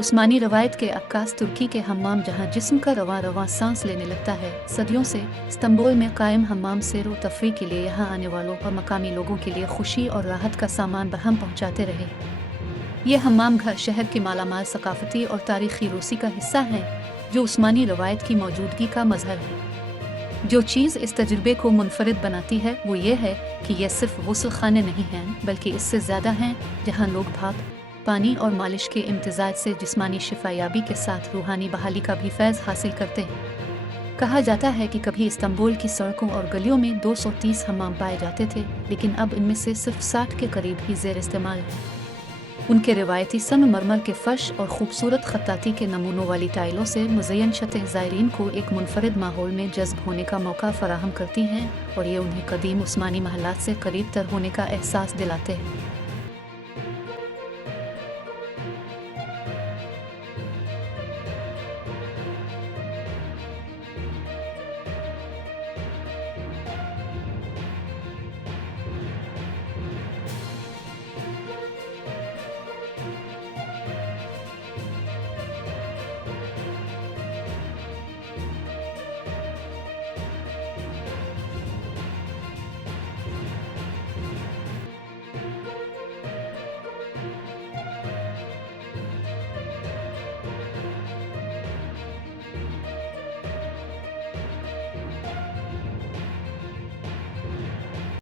उस्मानी रवायत के अक्कास तुर्की के हम्माम जहां जिस्म का रवां रवां सांस लेने लगता है। सदियों से इस्तांबुल में कायम हम्माम सैर व तफरी के लिए यहाँ आने वालों और मकामी लोगों के लिए खुशी और राहत का सामान बहम पहुँचाते रहे। ये हम्माम घर शहर की मालामाल सकाफती और तारीखी रूसी का हिस्सा है, जो उस्मानी रवायत की मौजूदगी का मजहर है। जो चीज़ इस तजुर्बे को मुनफरिद बनाती है वो ये है कि यह सिर्फ गुस्ल खाने नहीं हैं, बल्कि इससे ज़्यादा हैं, जहाँ लोग भाप, पानी और मालिश के इम्तिजाज से जिस्मानी शिफायाबी के साथ रूहानी बहाली का भी फैज़ हासिल करते हैं। कहा जाता है कि कभी इस्तांबुल की सड़कों और गलियों में 230 हम्माम पाए जाते थे, लेकिन अब इनमें से सिर्फ 60 के करीब ही ज़ेर इस्तेमाल हैं। उनके रिवायती संगमरमर के फर्श और खूबसूरत खत्ताती के नमूनों वाली टाइलों से मुज़य्यन छतें ज़ायरीन को एक मुनफरिद माहौल में जज्ब होने का मौका फराहम करती हैं और ये उन्हें कदीम उस्मानी महलात से करीब तर होने का एहसास दिलाते हैं।